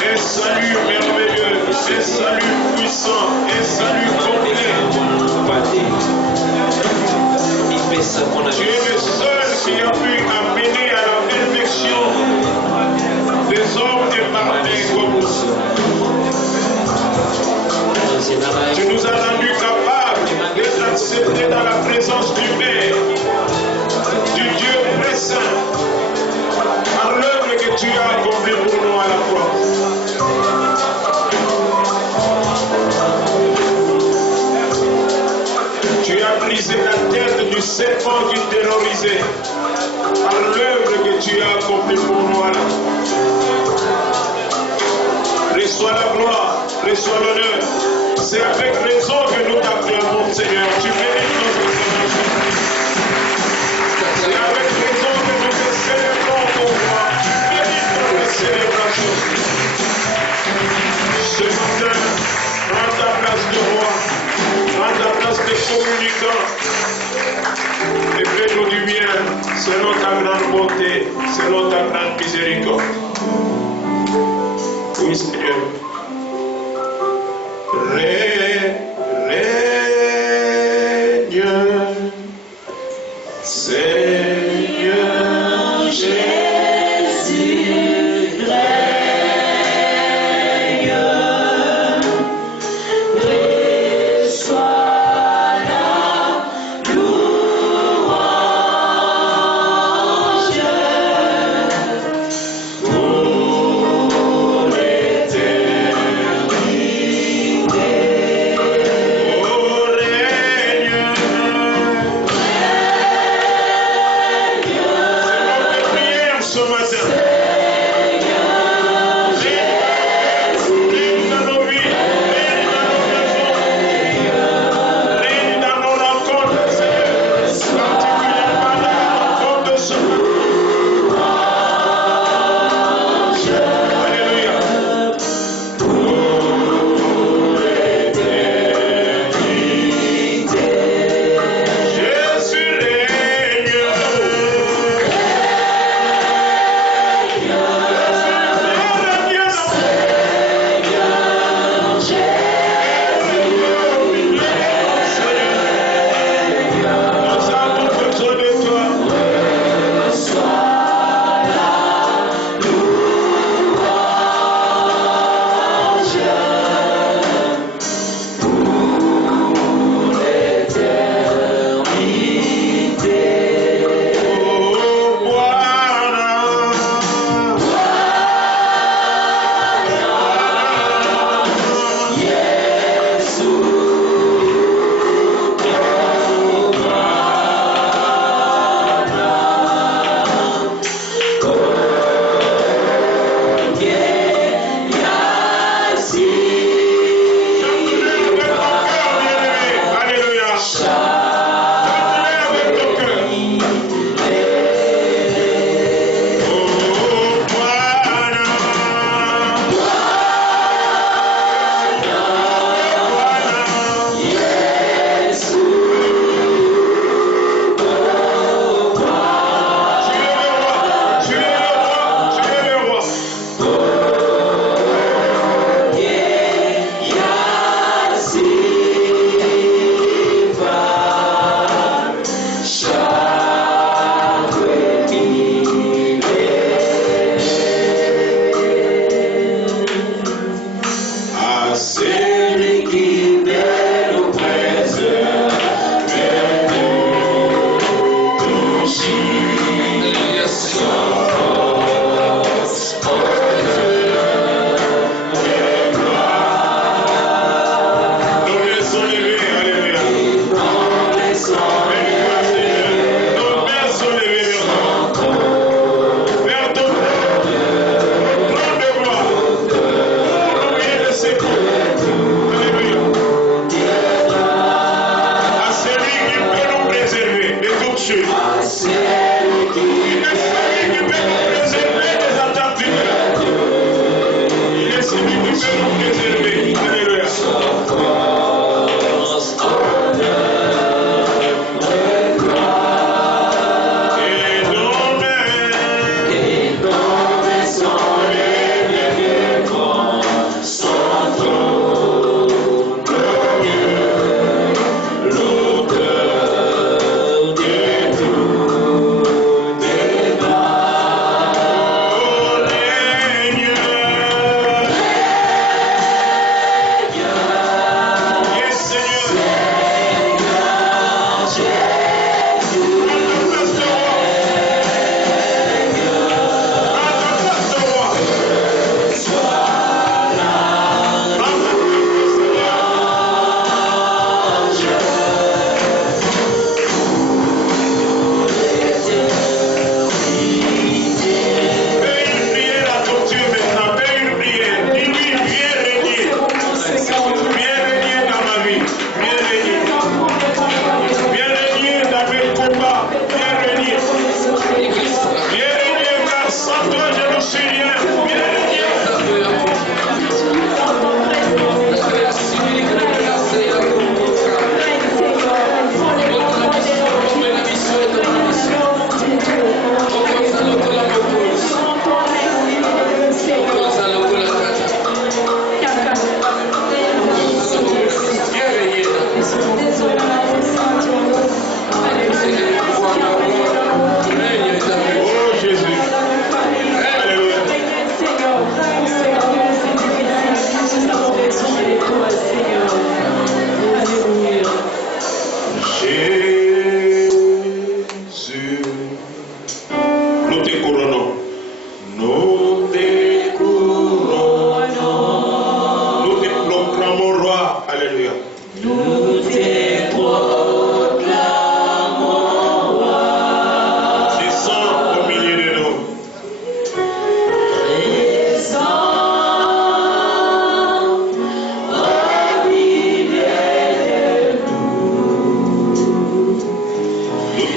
Un salut merveilleux, un salut puissant, un salut complet. Tu es le seul qui a pu amener à la perfection des hommes imparfaits comme nous. Tu nous as rendus capables d'être acceptés dans la présence du Père, du Dieu très saint, par l'œuvre que tu as accomplie pour nous à la croix. Tu as brisé la tête du serpent qui terrorisait, par l'œuvre que tu as accomplie pour nous à la croix. Reçois la gloire, reçois l'honneur. C'est avec raison que nous t'acclamons, Seigneur. Tu mérites notre célébration. C'est avec raison que nous te célébrons pour toi. Tu mérites notre célébration. Ce matin, prends ta place de roi, prends ta place de communicant et fais-nous du bien selon ta grande bonté, selon ta grande miséricorde. Oui, Seigneur. Règne, Seigneur Jésus, règne, reçois la louange pour l'éternité.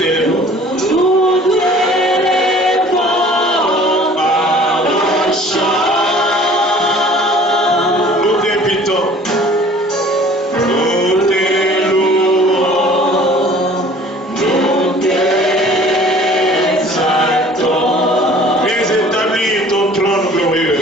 t'élèvons. Nous t'invitons. Nous t'élouons. Nous t'exaltons. Viens établir ton trône glorieux.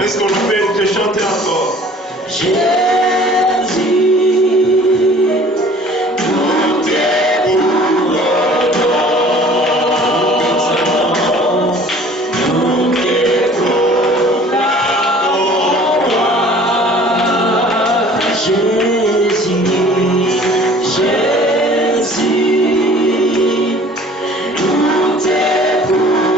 Est-ce qu'on peut te chanter encore? Jésus, nous t'écoutons, nous t'écoutons, Jésus, Jésus, nous t'écoutons.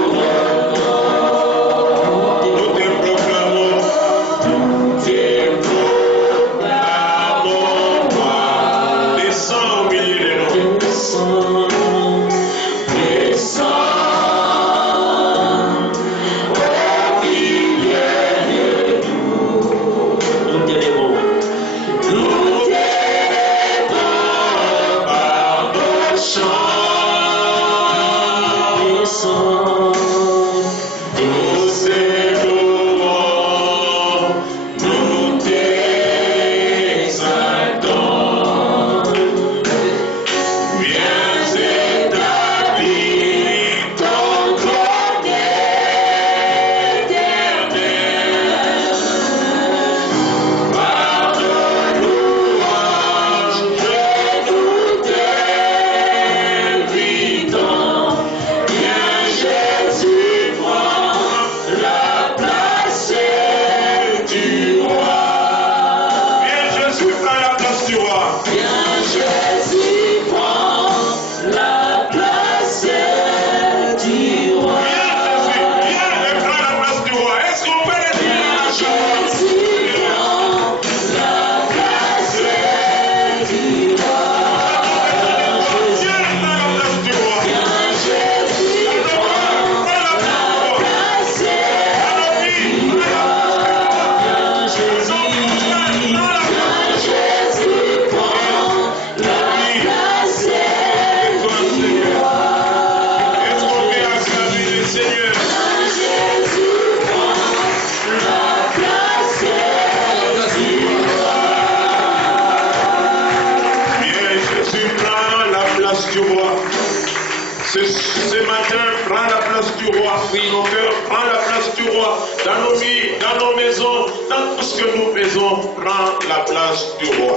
Ce matin, prends la place du roi. Oui, nos cœurs, prends la place du roi. Dans nos vies, dans nos maisons, dans tout ce que nous faisons, prends la place du roi.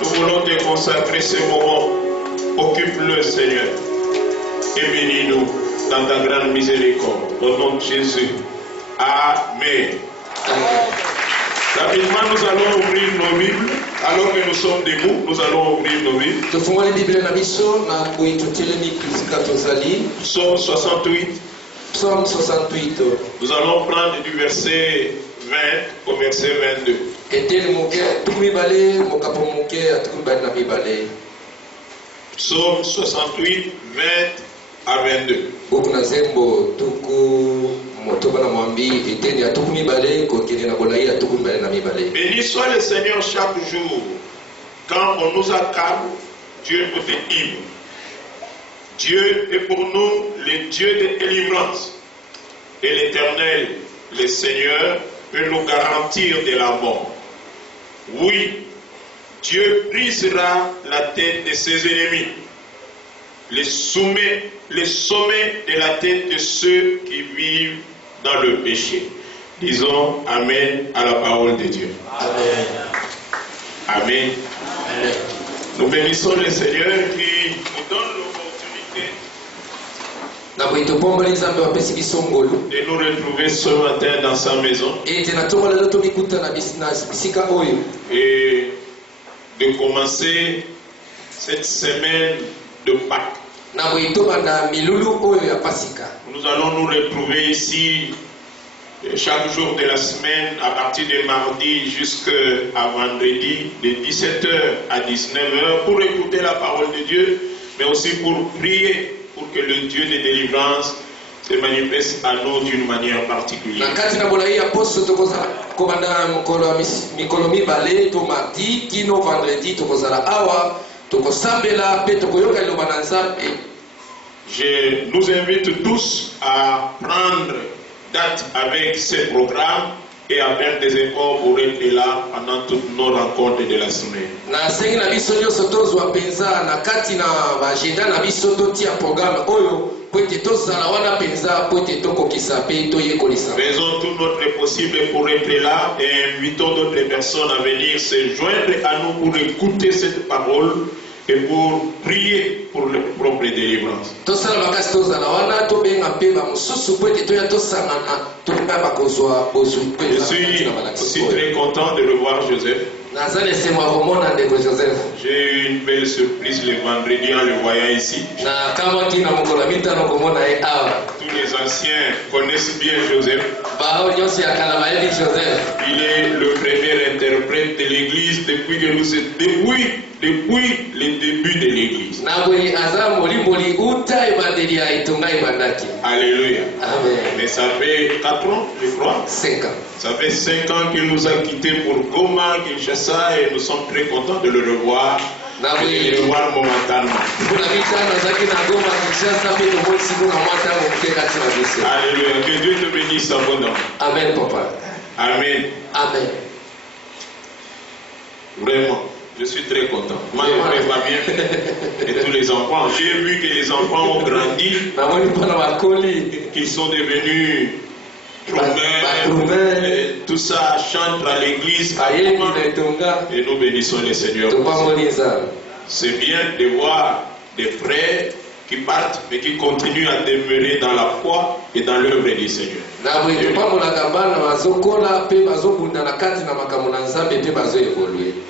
Nous voulons te consacrer ce moment. Occupe-le, Seigneur. Et bénis-nous dans ta grande miséricorde. Au nom de Jésus. Amen. Rapidement, nous allons ouvrir nos Bibles. Alors que nous sommes debout, nous allons ouvrir nos Bibles. Psaume 68. Psaume 68. Nous allons prendre du verset 20 au verset 22. Psaume 68, 20 à 22. Béni soit le Seigneur chaque jour. Quand on nous accable, Dieu nous délivre. Dieu est pour nous le Dieu de délivrance. Et l'Éternel, le Seigneur, peut nous garantir de la mort. Oui, Dieu brisera la tête de ses ennemis. Les sommets de la tête de ceux qui vivent dans le péché. Disons Amen à la parole de Dieu. Amen. Amen. Amen. Nous bénissons le Seigneur qui nous donne l'opportunité de nous retrouver ce matin dans sa maison et de commencer cette semaine de Pâques. Nous allons nous retrouver ici chaque jour de la semaine à partir de mardi jusqu'à vendredi de 17h à 19h pour écouter la parole de Dieu, mais aussi pour prier pour que le Dieu de délivrance se manifeste à nous d'une manière particulière. Je nous invite tous à prendre date avec ce programme et à faire des efforts pour être là pendant toutes nos rencontres de la semaine. Faisons tout notre possible pour être là et invitons d'autres personnes à venir se joindre à nous pour écouter cette parole et pour prier pour leur propre délivrance. Je suis aussi très content de revoir Joseph. J'ai eu une belle surprise le vendredi en le voyant ici. Tous les anciens connaissent bien Joseph. Il est le premier interprète de l'église depuis le début de l'église. Alléluia. Amen. Mais ça fait 4 ans, je crois. 5 ans. Ça fait 5 ans qu'il nous a quittés pour Goma, Kinshasa, et nous sommes très contents de le revoir. Et de le revoir momentanément. Alléluia. Que Dieu te bénisse abondamment. Amen, papa. Amen. Amen. Vraiment. Je suis très content. Ma maman va bien et tous les enfants. J'ai vu que les enfants ont grandi, qu'ils sont devenus trouvères, tout ça chante à l'église. Et nous bénissons le Seigneur. C'est bien de voir des frères qui partent mais qui continuent à demeurer dans la foi et dans l'œuvre du Seigneur.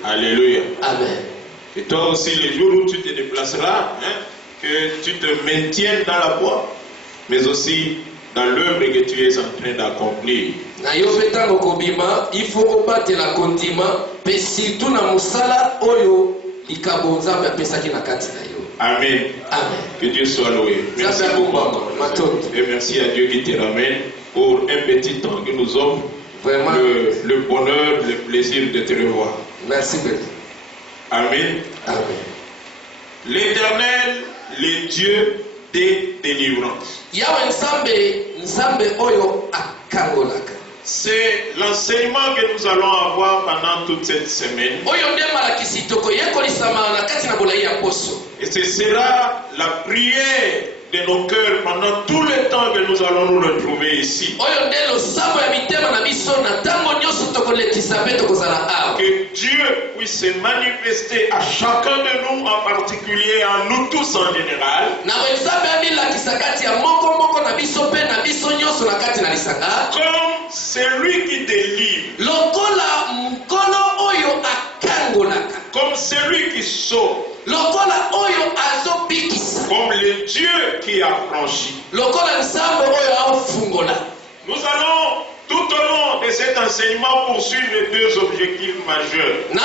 Alléluia. Amen. Et toi aussi, les jours où tu te déplaceras, que tu te maintiennes dans la foi, mais aussi dans l'œuvre que tu es en train d'accomplir. Il faut combattre la condiment, mais surtout dans Moussala, Amen. Amen. Que Dieu soit loué. Merci beaucoup. Et merci à Dieu qui te ramène pour un petit temps que nous offre le bonheur, le plaisir de te revoir. Merci beaucoup. Amen. Amen. L'Éternel, le Dieu des délivrances. C'est l'enseignement que nous allons avoir pendant toute cette semaine. Et ce sera la prière de nos cœurs pendant tout le temps que nous allons nous retrouver ici. Que Dieu puisse se manifester à chacun de nous en particulier, à nous tous en général. Comme celui qui délivre. Comme celui qui sauve. Comme le Dieu qui a franchi. Nous allons tout au long de cet enseignement poursuivre les 2 objectifs majeurs. Le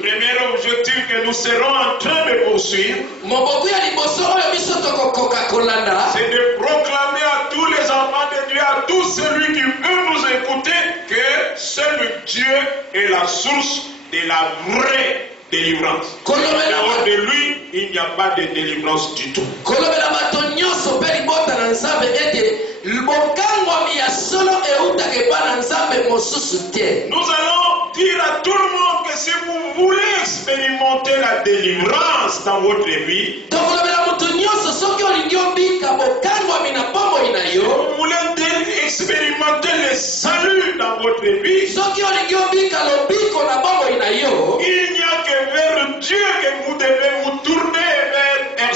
premier objectif que nous serons en train de poursuivre, c'est de proclamer à tous les enfants de Dieu, à tout celui qui veut nous écouter, que seul Dieu est la source de la vraie délivrance. Dehors de lui, il n'y a pas de délivrance du tout. Nous allons dire à tout le monde que si vous voulez expérimenter la délivrance dans votre vie, vous voulez expérimenter le salut dans votre vie, il n'y a que vers Dieu que vous devez vous tourner, vers un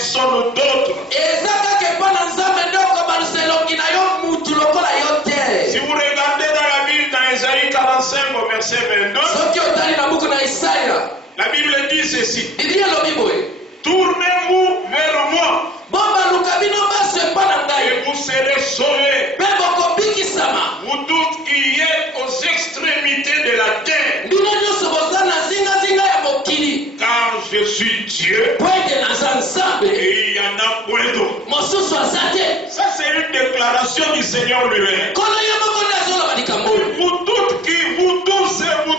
verset 22, soki otali na buku na Isaya la Bible dit ceci. Biblia elobi boye Tournez-vous vers moi bobaluka bino baso epa na ngai et vous serez sauvés. mpe bokobikisama Vous tous qui êtes aux extrémités de la terre, bino nyonso boza na zingazinga ya mokili car je suis Dieu po ete naza nzambe et il y en a point d'autre. mosusu aza te. Ça, c'est une déclaration du Seigneur lui-même. Kono ye moko nde azoloba likambo oyo. Vous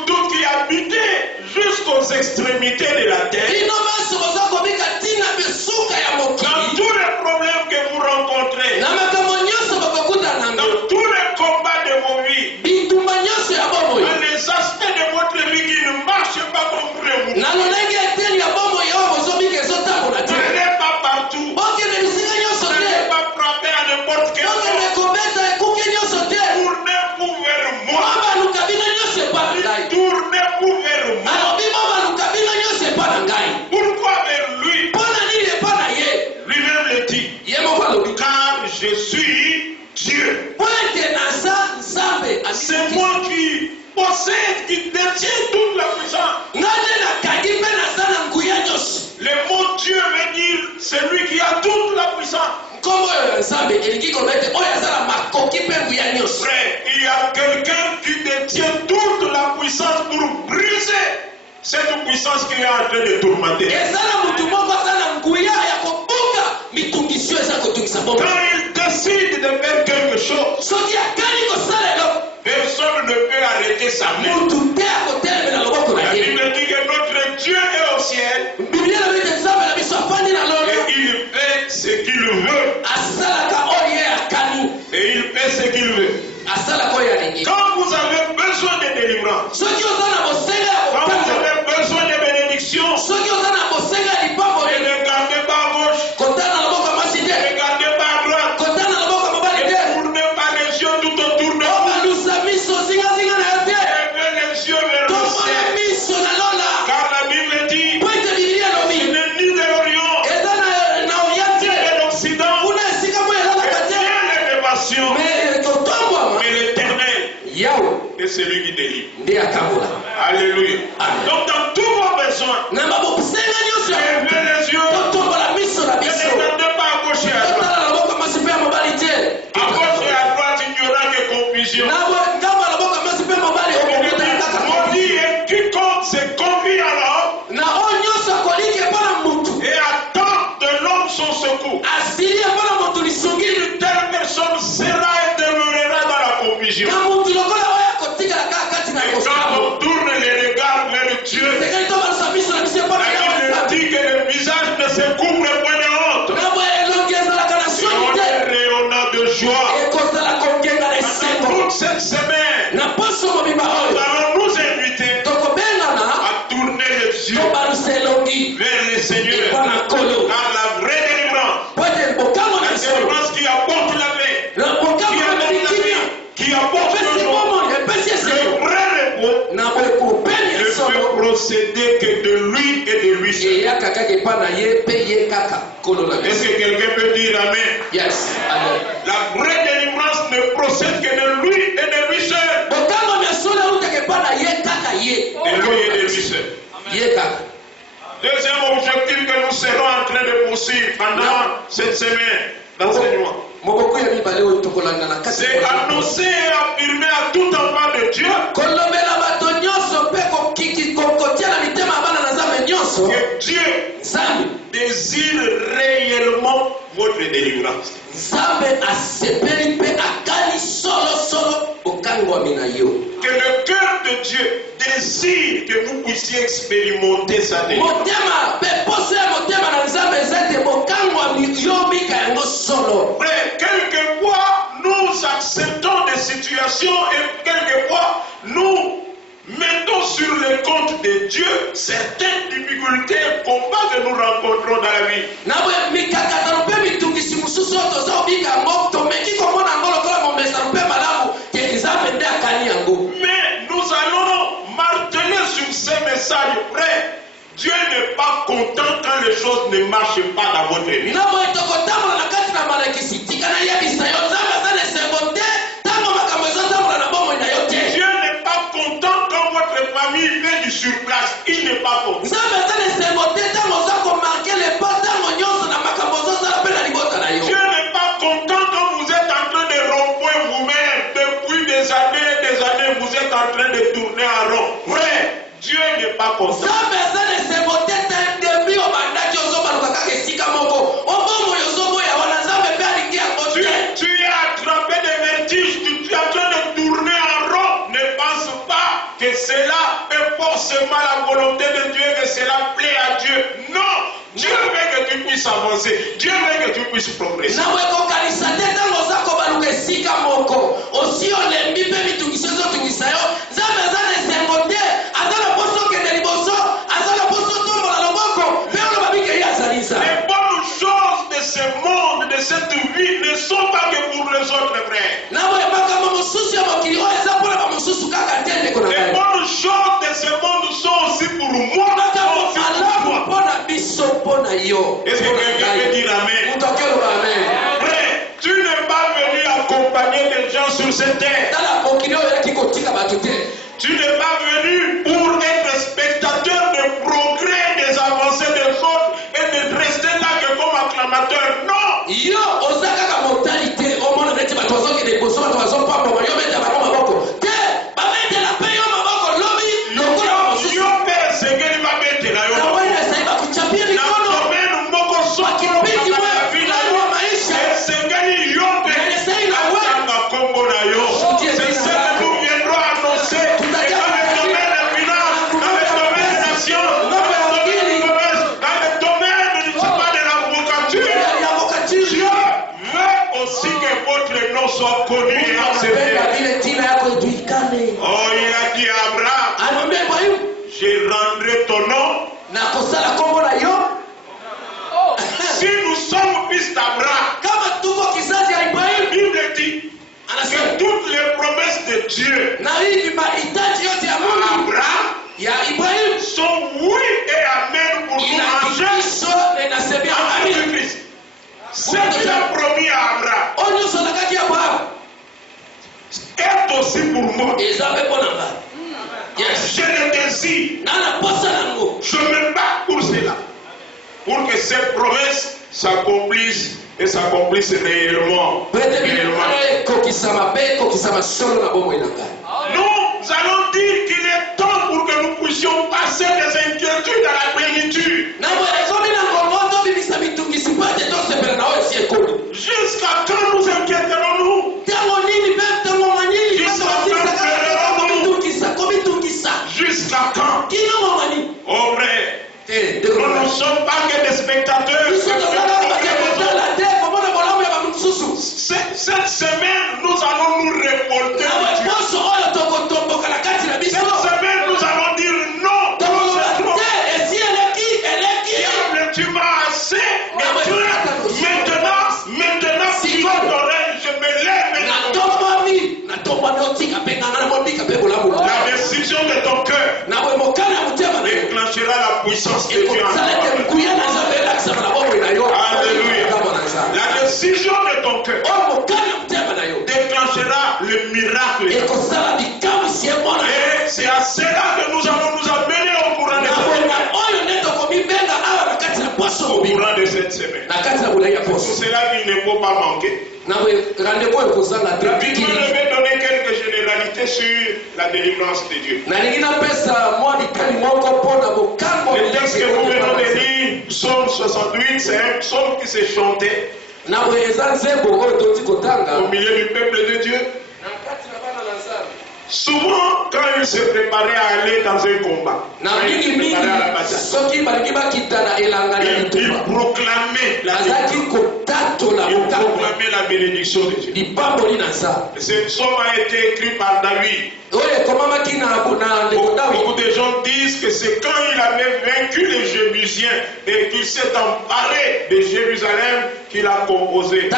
tous qui habitez jusqu'aux extrémités de la terre, bino baso boza kobika ntina bisuka ya dans mokili tous les problèmes que vous rencontrez, na makambo nyonso bakokutana nango dans tous les combats de vos vies, bitumba nyonso ya bomoi dans les aspects de votre vie qui ne marchent pas comme vous le voulez. na lolenge eteli ya bomoi oyo bozobika ezotambola te N'allez pas partout. bokende bisika nyonso N'allez te pas frapper à n'importe quel bokende moment. kobeta ekuke nyonso te Tournez-vous vers moi. mobaluka bino nyonso epa na ngai Tournez-vous vers moi. alobi mobaluka bino nyonso epa na ngai Pourquoi vers lui? mpo na nini epa na ye Lui-même le dit. ye moko alobi Car je suis Dieu. po ete naza nzambe C'est moi qui possède, qui détient toute la puissance. ngai nde nakangi mpe naza na nguya nyonso Le mot Dieu veut dire celui qui a toute la puissance. nkombo oyo ya nzambe elingi koloba ete oyo aza na makoki mpe nguya nyonso Frère, il y a quelqu'un qui détient toute la puissance pour briser cette puissance qui est en train de tourmenter. eza na mutu moko aza na nguya ya kobuka mitungisio eza kotungisa bomoi Quand il décide de faire quelque chose, soki akani kosala eloko personne ne peut arrêter sa main. mutu te akotelemela loboko na La ye Bible dit que notre Dieu est au ciel biblia elobi ete nzambe na biso afandi na lolo et il fait ce qu'il veut. asalaka oyo ye akani Et il fait ce qu'il veut. asalaka oyo alingi Quand vous avez besoin de délivrance, soki oza na bosenga ya quand vous kotango avez besoin de bénédiction, soki oza na bosenga ya ne lipamboli regardez pas à gauche, kotana na loboko ya mwasi ne te regardez pas à droite, kotana na loboko ya mobali ne te tournez pas les yeux tout autour de vous. obalusa miso zingazinga na yo te Levez les yeux vers le tomona ciel. miso na lola Car la Bible dit, po ete biblia il elobi n'est ni de l'Orient, eza na oya ni te de l'Occident, kuna esika mo elalaka et te bien l'élévation. me totombwama Mais l'Éternel yawe est celui qui délivre. nde akambola Alléluia. Amen. Donc dans tous vos besoins, na babosenga nyonso ya levez les yeux, totombola miso na ne biso regardez pas à gauche et à droite. totala na loboko ya mwasi mpe ya mobali te À gauche et à droite, il n'y aura que confusion. na ngambo ya loboko ya mwasi mpe mobali okokutana kaka Maudit est quiconque se confie à l'homme na oyo nyonso akoliki epa na mutu et attend de l'homme son secours. asili epa na motu lisungi Une telle personne sera et demeurera dans la confusion. na mutu lokola oyo akotikala kaka kati na Et quand kosambo on tourne les regards vers Dieu, tekali tobalusa miso na biso epa na la yawe Bible nzambe dit que le visage ne se couvre point de honte. na boye elongi ezalaka na Et soni on te est rayonnant de joie. ekozala kongenga na Pendant esengo toute cette semaine, na poso mobimba nous oyo allons nous inviter tokobengana à tourner les yeux tobalusa elongi vers le Seigneur. epa na nkolo Car la vraie délivrance, po ete bokango na la solo délivrance qui apporte la paix, na bokango qui na apporte la kimia vie, qui apporte le epesi joie, bomoi epesi le esengo vrai repos, na boye kopemi ne ya solo peut procéder que de lui et de lui seul. eyaka kaka epa na ye mpe ye kaka nkolo na Est-ce biso que quelqu'un peut dire Amen? yes amen La vraie délivrance ne procède que de lui et de lui seul. bokango ya solo eutaka epa na ye kaka ye De lui et de lui seul. ye kaka Deuxième objectif que nous serons en train de poursuivre pendant cette semaine d'enseignement, moboko ya mibale oyo tokolanda na kati c'est annoncer et affirmer à tout enfant de Dieu kolobela bato nyonso mpe kotia na mitema ya bana na nzambe nyonso que Dieu nzambe désire réellement votre délivrance. nzambe asepeli mpe akani solosolo bokangwami na yo Que le cœur de Dieu désire que vous puissiez expérimenter sa délivrance. motema mpe poso ya motema na nzambe eza ete bokangwami yo mika yango solo Mais quelquefois, nous acceptons des situations et quelquefois, nous mettons sur le compte de Dieu certaines difficultés, combats que nous rencontrons dans la vie. na boye mikakatano mpe mitungisi mosusu oyo toza kobika yango tomeki komona yango lokola momesano mpe malamu ke nzambe nde akani yango Mais nous allons marteler sur ces messages, frère. Dieu n'est pas content quand les choses ne marchent pas dans votre vie. na boye tokotambola na kati na malakisi tika na yebisa yo nzambe aza na esengo te ntango makambo ezotambola na bomoi na yo te Dieu n'est pas content quand votre en train de tourner en rond. Frère, Dieu n'est pas content. Tu es attrapé de vertige, tu es en train de tourner en rond. Ne pense pas que cela est forcément la volonté de Dieu, que cela plaît à Dieu. Non, Dieu veut que tu puisses avancer. Dieu veut que tu puisses progresser. Les bonnes choses de ce monde, de cette vie, ne sont pas que pour les autres frères. Les bonnes choses de ce monde sont aussi pour moi. Est-ce que quelqu'un peut dire Amen? Frère, tu n'es pas venu accompagner des gens sur cette terre. Tu n'es pas venu pour être spectateur des progrès, des avancées des autres et de rester là que comme acclamateur. Non! Soit connu et accepté. Oh, il a dit à Abraham, je rendrai ton nom. Si nous sommes fils d'Abraham, la Bible dit que toutes les promesses de Dieu à Abraham sont oui et amen pour nous manger avec le Christ. C'est Dieu promis à Abraham. Est aussi pour moi. Je le désire. Je me bats pour cela. Pour que cette promesse s'accomplisse et s'accomplisse réellement. Nous allons dire qu'il est temps pour que nous puissions passer des inquiétudes à la plénitude. Jusqu'à quand nous inquiéterons-nous? Jusqu'à quand? Oh vrai, nous ne sommes pas que des spectateurs. Cette semaine, nous allons nous révolter. Cette semaine, nous allons dire non. Diable, tu m'as assez. Maintenant, tu vas t'oreille, je me lève. La décision de ton cœur déclenchera la puissance de Dieu en toi. Alléluia. La décision de ton cœur déclenchera le miracle. Et c'est à cela que nous allons nous amener au courant de cette semaine. Pour cela qu'il ne faut pas manquer. La Bible veut donner quelques généralités sur la délivrance de Dieu. Le texte que vous venez de lire, Psaume 68, c'est un psaume qui s'est chanté au milieu du peuple de Dieu. Souvent, quand il se préparait à aller dans un combat, il proclamait la bénédiction de Dieu. Ce psaume a été écrit par David. Beaucoup de gens disent que c'est quand il avait vaincu les Jébusiens et qu'il s'est emparé de Jérusalem qu'il a composé. Il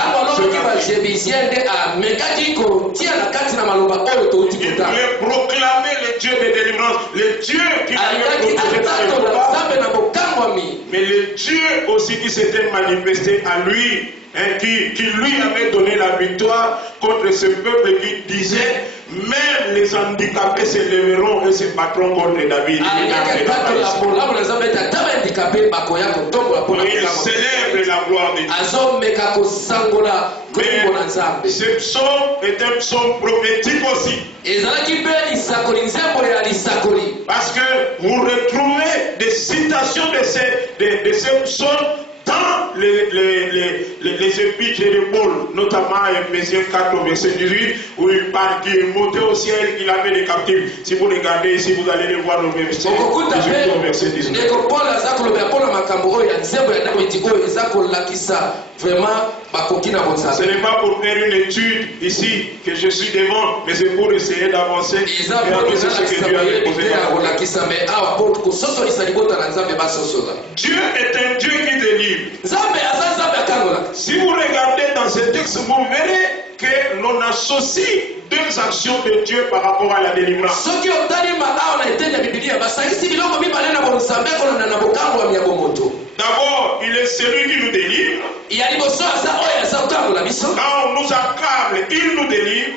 voulait proclamer le Dieu de délivrance, le Dieu qui avait mais le Dieu aussi qui s'était manifesté à lui, qui lui avait donné la victoire contre ce peuple qui disait même les handicapés se lèveront et se battront contre David. Il célèbre la gloire de Dieu. Mais ce psaume est un psaume prophétique aussi. Parce que vous retrouvez des citations de ces psaumes dans les épîtres de Paul, notamment Ephésiens 4, verset 18, où il parle qu'il est monté au ciel, qu'il avait des captifs. Si vous regardez ici, vous allez les voir au verset 18 au verset 19. Ce n'est pas pour faire une étude ici que je suis devant, mais c'est pour essayer d'avancer et avancer ce que Dieu a déposé dans la vie. Dieu est un Dieu qui délivre. Si vous regardez dans ce texte, vous verrez que l'on associe deux actions de Dieu par rapport à la délivrance. D'abord, il est celui qui nous délivre. Quand on nous accable, il nous délivre.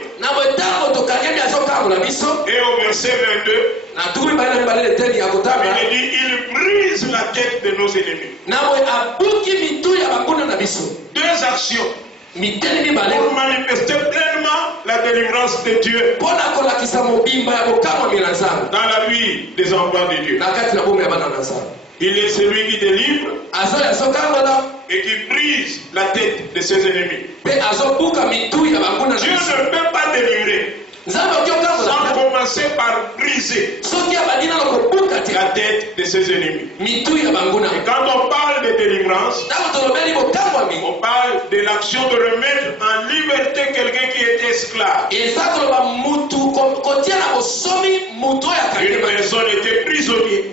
Et au verset 22, il dit, il brise la tête de nos ennemis. Deux actions pour manifester pleinement la délivrance de Dieu dans la vie des enfants de Dieu. Il est celui qui délivre et qui brise la tête de ses ennemis. Dieu ne peut pas délivrer sans commencer par briser la tête de ses ennemis. Et quand on parle de délivrance, on parle de l'action de remettre en liberté quelqu'un qui était esclave. Une personne était prisonnier.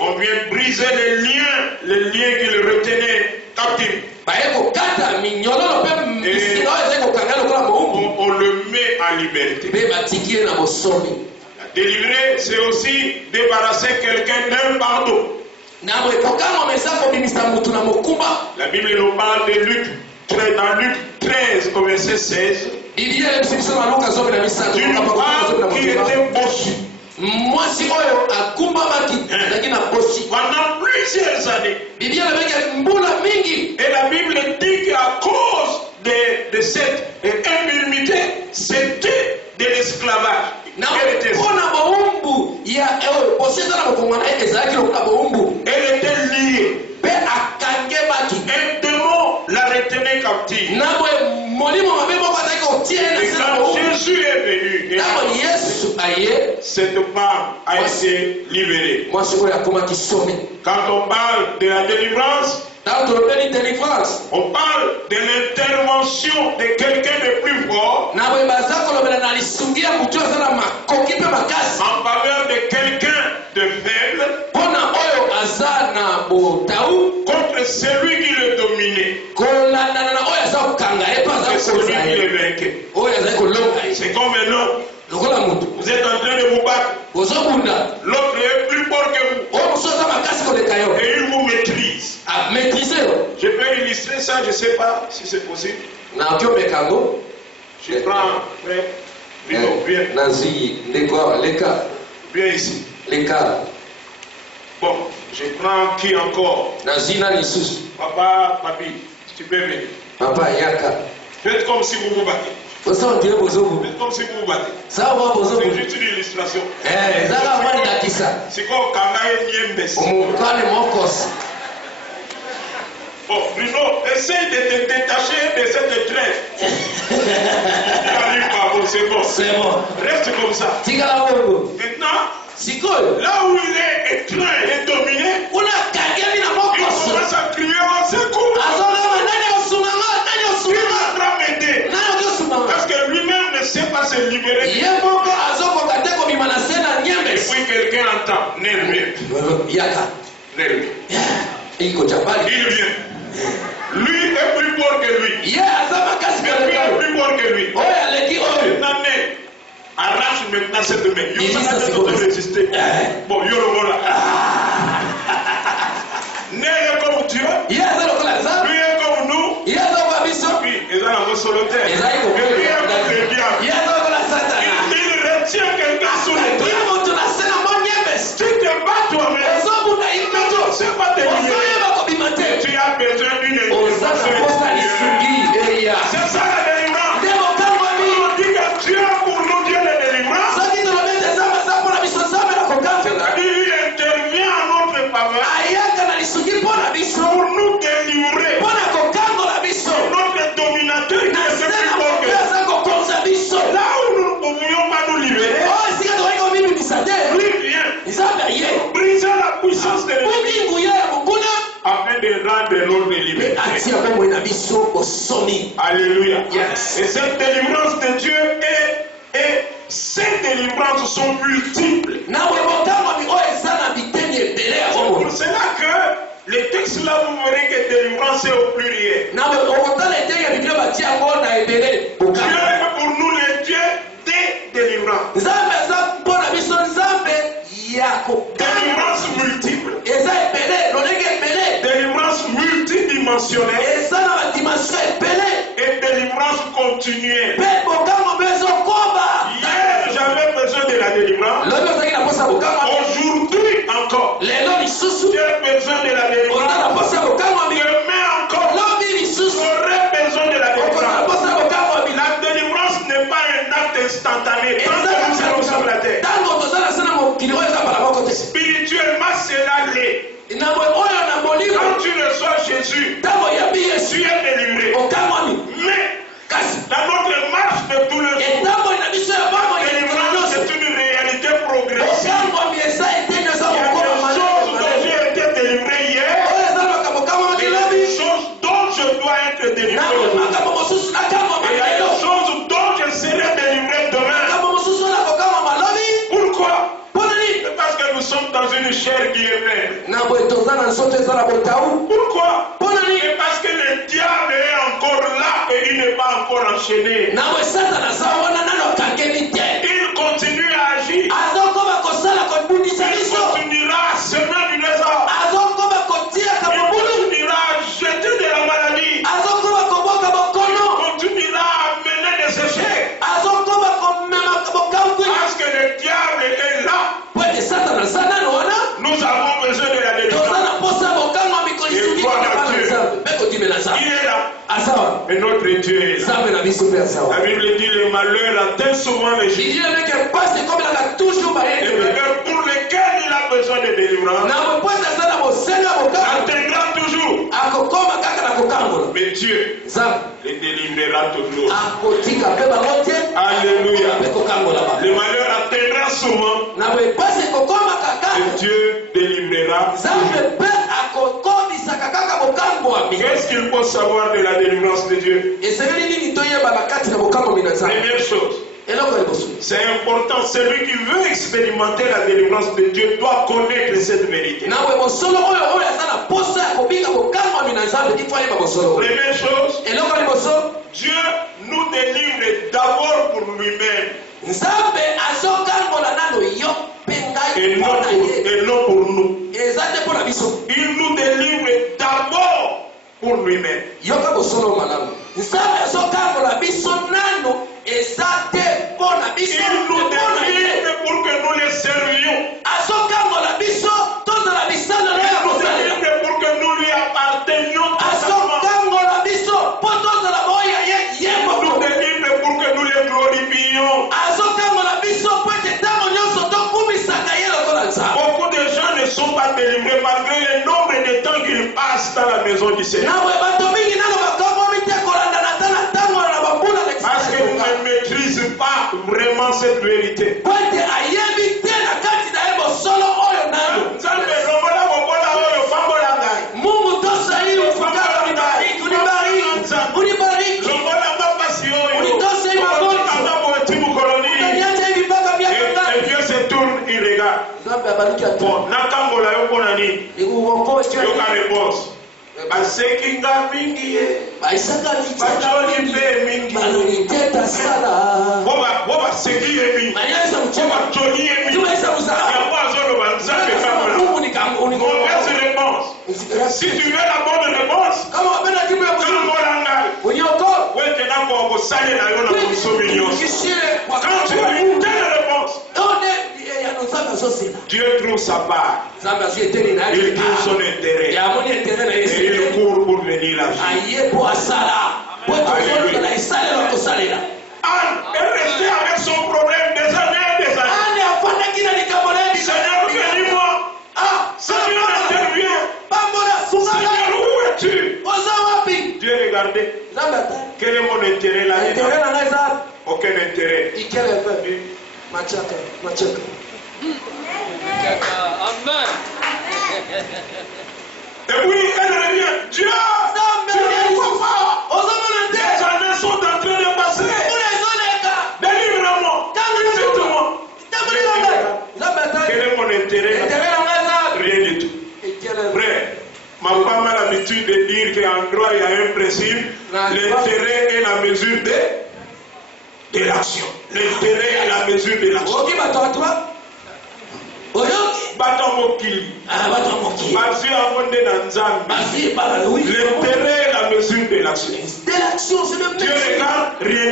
On vient briser les liens qui le retenaient captif. On le met en liberté. Délivrer, c'est aussi débarrasser quelqu'un d'un fardeau. La Bible nous parle de Luc, dans Luc 13 au verset 16. D'une femme qui était bossue. Pendant plusieurs années. Et la Bible dit qu'à cause de cette impunité, c'était de l'esclavage. Elle était liée. Un démon la retenait captive. Et quand Jésus est venu, cette femme a été libérée. Quand on parle de la délivrance, on parle de l'intervention de quelqu'un de plus fort en faveur de quelqu'un de faible contre celui qui le dominait. C'est celui qui le vainquait. C'est comme un homme. Vous êtes en train de vous battre. L'autre est plus fort que vous. Et il vous maîtrise. Je peux illustrer ça, je ne sais pas si c'est possible. Je prends, viens ici. Bon, je prends qui encore? Papa, papi, tu peux venir. Papa, Yaka. Faites comme si vous vous battez. Faites comme si vous vous battez. C'est juste une illustration. C'est comme Kanaï Niembes. Bon, Bruno, essaye de te détacher de cette traite. Tu n'arrives pas, bon, c'est bon. C'est bon. Reste comme ça. Maintenant, là où il est étreint et dominé, il commence à crier au secours. Qui va m'aider? Parce que lui-même ne sait pas se libérer. Et puis quelqu'un entend, Nervé. Il vient. Lui est plus fort que lui. Lui est plus fort que lui. Maintenant, arrache maintenant cette main. Il va résister. Bon, Yorobola. Né est comme Dieu. Lui est comme nous. Oui, ils ont un solitaire. Lui est comme le diable. Il retient quelqu'un sous les bras. Tu te bats toi-même. C'est pas tes limites. Tu as besoin d'une intervention. C'est ça la délivrance. On dit que Dieu pour nous Dieu de délivrance. Alléluia. Yes. Et cette délivrance de Dieu et ces délivrances sont multiples. C'est pour cela que les textes là, vous verrez que délivrance est au pluriel. Dieu est pour nous le Dieu des délivrances. Délivrance multiple. Délivrance multidimensionnelle. Et délivrance continuelle. Hier, j'avais besoin de la délivrance. Aujourd'hui encore. J'ai besoin de la délivrance. Demain encore. J'aurai besoin de la délivrance. La délivrance n'est pas un acte instantané. Quand nous sommes sur la terre. Spirituellement, c'est la l'est. Quand tu reçois Jésus, tu es délivré. Mais dans notre marche de tous les jours, la délivrance est une réalité progressive. Il y a des choses dont j'ai été délivré hier. Il y a des choses dont je dois être délivré. Il y a des choses dont je serai délivré demain. Pourquoi? Parce que nous sommes dans une chair qui est pleine. Pourquoi? Parce que le diable est encore là et il n'est pas encore enchaîné. Il continue à agir. Il continuera à semer du lézard. Il continuera à jeter de la maladie. Il continuera à mener des échecs. Parce que le diable est là. Nous avons besoin de la délivrance. Il est là. Et notre Dieu est là. La Bible dit le malheur atteint souvent les justes. Et le malheur pour lequel il a besoin de délivrance atteindra toujours. Mais Dieu les délivrera toujours. Alléluia. Le malheur atteindra souvent. Et Dieu délivrera toujours. Qu'est-ce qu'il faut savoir de la délivrance de Dieu? Première chose, c'est important, celui qui veut expérimenter la délivrance de Dieu doit connaître cette vérité. Première chose, Dieu nous délivre d'abord pour lui-même et non pour nous. Il nous délivre d'abord pour lui-même. Il nous délivre pour que nous les servions. Il nous délivre pour que nous lui appartenions. Il nous délivre pour que nous les glorifions. Beaucoup de gens ne sont pas délivrés malgré le nombre de temps qu'ils passent dans la maison du Seigneur. Parce que vous ne maîtrisez pas vraiment cette vérité. Et Dieu se tourne, il regarde. Bon, nakambola yokonani. Yoka réponse. Basekinga mingi bacholi mpe mingi boba seki ye mingi boba choli ye mingi yango azoloba nzambe kamola mauvaise réponse. Si tu veux la bonne réponse kambola ngai wekenda kokosalela yo na mosomi nyonso. Quand tu as une telle réponse, Dieu trouve sa part. Il trouve son intérêt. Et il court pour venir agir. Alléluia. Anne est restée avec son problème des années et des années. Seigneur, bénis-moi. Seigneur, interviens. Seigneur, où es-tu? Dieu regardait. Quel est mon intérêt là-dedans? Aucun intérêt. Amen. 1 Et puis elle revient. Dieu, tu ne vois pas. Les années sont en train de passer. Délivre-moi. Visite-moi. Quel est mon intérêt? Rien du tout. Frère, ma femme a l'habitude de dire qu'en droit il y a un principe. L'intérêt est la mesure de l'action. L'intérêt est la mesure de l'action. Bato mokili. Basi avonde na nzambe. L'intérêt est la mesure de l'action. Dieu regarde rien.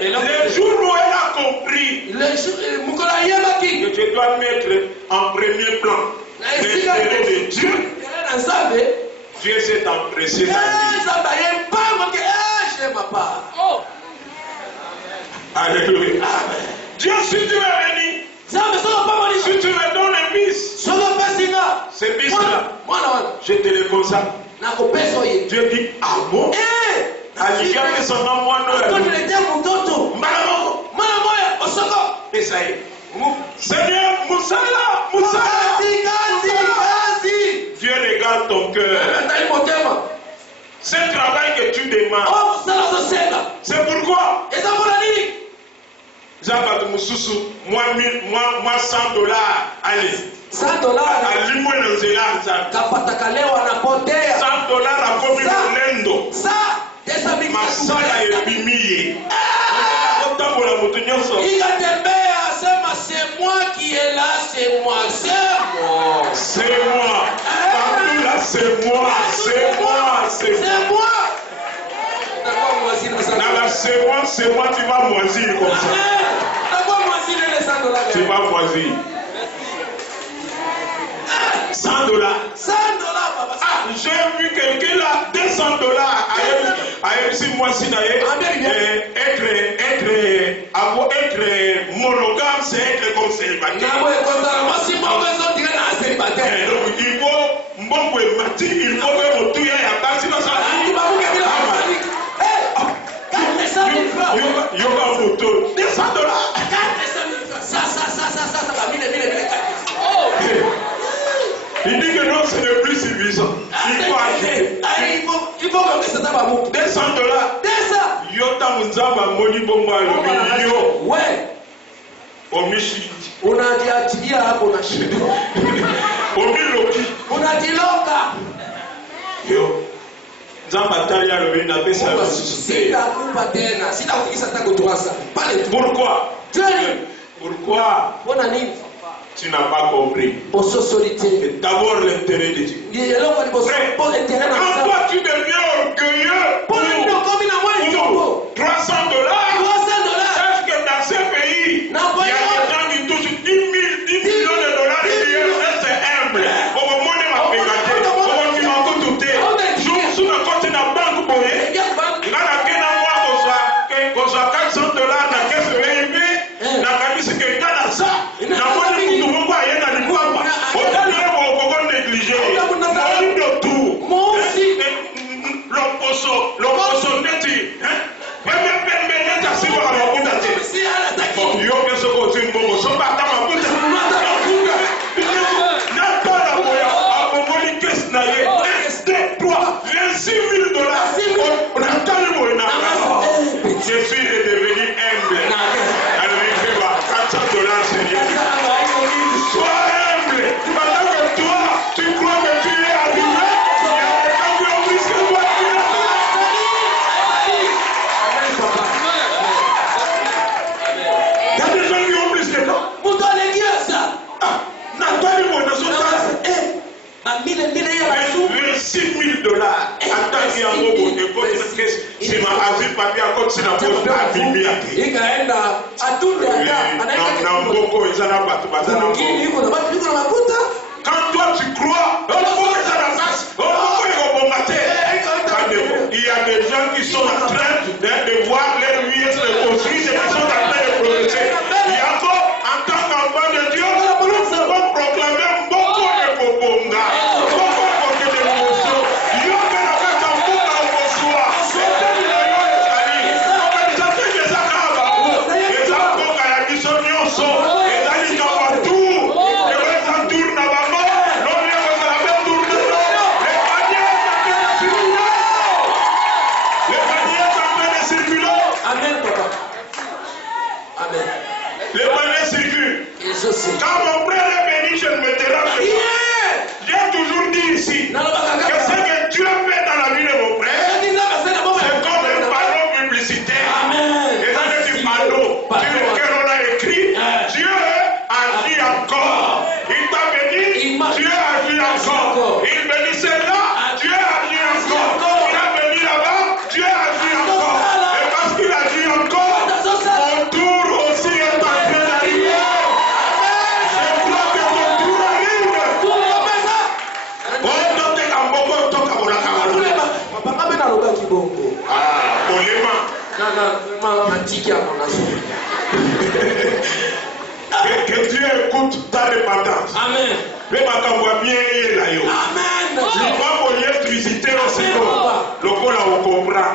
Le jour où elle a compris que je dois mettre en premier plan l'intérêt de Dieu, Dieu s'est empressé d'aller. Alléluia. Dieu, si tu es béni, si tu me donnes un bis, ce bis-là, je te le consacre. Dieu dit, ah bon? Aligate son nom, moi, et ça y est. Seigneur, Moussala. Dieu regarde ton cœur. C'est le travail que tu demandes. C'est pourquoi Zabat Moussousou, moi 100 $, allez. 100 $. Alimwe na nzela za. Kapatakalewa anapotea. 100 $ akomi mulendo. Masala ebimiye. Otambola mutu nyonso. Ikatembea asema c'est moi qui est là, c'est moi. C'est moi. Partout là c'est moi. C'est moi, tu vas moisir comme ça. Tu vas moisir. 100 $. Ah, j'ai vu quelqu'un là, 200 $. Si moi, si être monogame, c'est être comme célibataire. Donc il faut, il faut que mon tout y ait à passer dans sa vie. Yoga photo, 200 $. Il dit que non, ce n'est plus suffisant. Il faut ajouter. Il faut que ça va 200 $. Yota Munzaba Moni Bomba Yo. Ouais. Omishi. Unajiachilia hapo na shida. Omiloki. Unajiloka. Yo. Nzamba tali ya lobi na pesa. Sitakupa tena. Sitakufikisha hata kutuasa. Pale tu. Pourquoi? Pourquoi? Bona nini? Tu n'as pas compris. D'abord l'intérêt de Dieu. Quand toi tu deviens orgueilleux pour 300 $, sache que dans ce pays, il y a des gens qui touchent 10 millions de $. Et c'est humble. Au moment de ma pégate, au moment de ma coûte, sous le côté de la banque, il y a qu'on soit 400 $, dans la caisse de l'IB, dans la caisse de ça. Je suis devenu humble. Alors, 400 $, Seigneur. Sois humble. Pendant que toi, tu crois que tu es arrivé, il y a des gens qui ont pris ce que toi tu as. Il y a des gens qui ont pris ce que toi. Les 6 000 $. Attends, il y a un mot pour te caisse. C'est ma asile papier à côté de la poste à Bibi. Quand toi tu crois, il y a des gens qui sont en train de voir leur vie se construire et qui sont en train de progresser. Il y a encore, en tant qu'enfant de Dieu, nous devons proclamer beaucoup de Bobonga. les circuits. ezo se Quand mon frère est béni, je ne me dérange pas. J'ai toujours dit ici que ce que Dieu fait dans la vie de mon frère, c'est comme un panneau publicitaire. Et dans le panneau sur lequel on a écrit, Dieu agit encore. Il t'a béni, Dieu agit encore. Il bénissait là, Dieu agit encore. Il a béni là-bas, Dieu agit encore. Et parce qu'il agit encore, mon tour aussi est en train d'arriver. Je crois que mon tour arrive. Que Dieu écoute ta repentance. Amen. Mais ma campagne est là. Amen. Il va pour l'électricité aussi. Le col on comprend.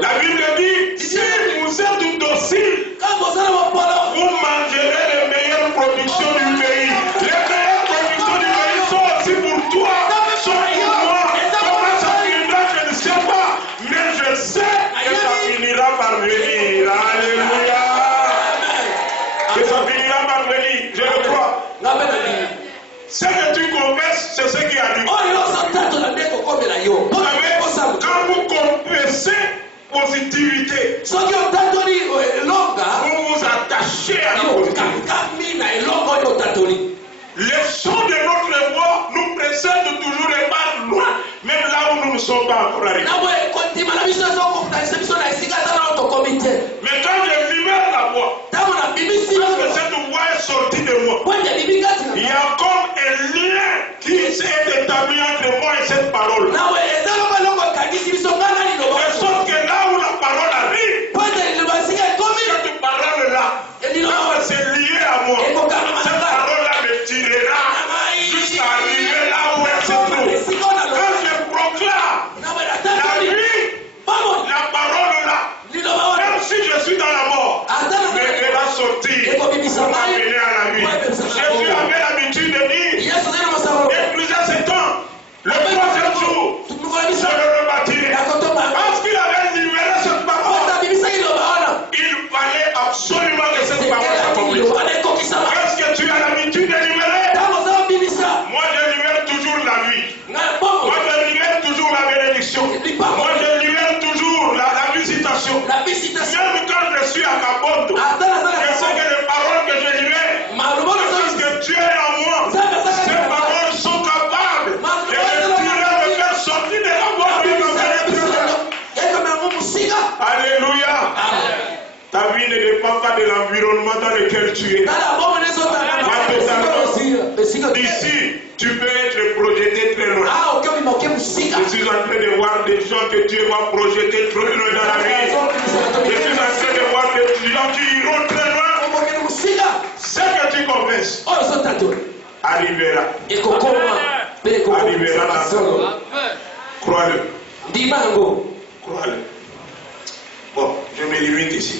La Bible dit, si vous êtes docile, vous mangerez les meilleures productions du pays. Les meilleures productions du pays sont aussi pour toi, sont pour moi. Comment ça finira, je ne sais pas. Mais je sais que ça finira par venir. Alléluia. Que ça finira par venir. Je le crois. Ce que tu confesses, c'est ce qui arrive. Vous savez, quand vous confessez positivité, vous vous attachez à la positivité. Les sons de notre voix nous précèdent toujours et pas loin, même là où nous ne sommes pas encore arrivés. Mais quand je libère la voix, quand cette voix est sortie de moi, il y a comme un lien qui s'est établi entre moi et cette parole. De sorte que là où la parole arrive, cette parole-là, c'est lié à moi. Cette parole-là me tirera jusqu'à arriver là où elle se trouve. Quand je proclame la vie, la parole-là, même si je suis dans la mort, me verra sortir pour m'amener à la vie. Jésus avait l'habitude de dire, et plusieurs temps, le troisième jour, je le rebâtirai. Parce qu'il avait libéré cette parole, il fallait absolument que cette parole s'accomplisse. Qu'est-ce que tu as l'habitude de libérer? Moi, je libère toujours la vie. Moi, je libère toujours la bénédiction. Moi, je libère toujours la visitation. Même quand je suis à Kabondo, je sais que les paroles que je libère, parce que Dieu est en moi, ces paroles sont capables de me tirer, de faire sortir de la voie de la. Alléluia. Ta vie ne dépend pas de l'environnement dans lequel tu es. Ici, tu peux être projeté très loin. Je suis en train de voir des gens que Dieu va projeter très loin dans la vie. Je suis en train de voir des gens qui iront très loin. Ce que tu confesses arrivera. Arrivera dans ta vie. Crois-le. Crois-le. Bon, je me limite ici.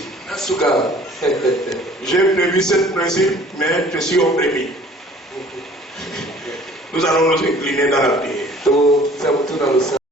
J'ai prévu ce principe, mais je suis opprimé. Nous allons nous incliner dans la prière.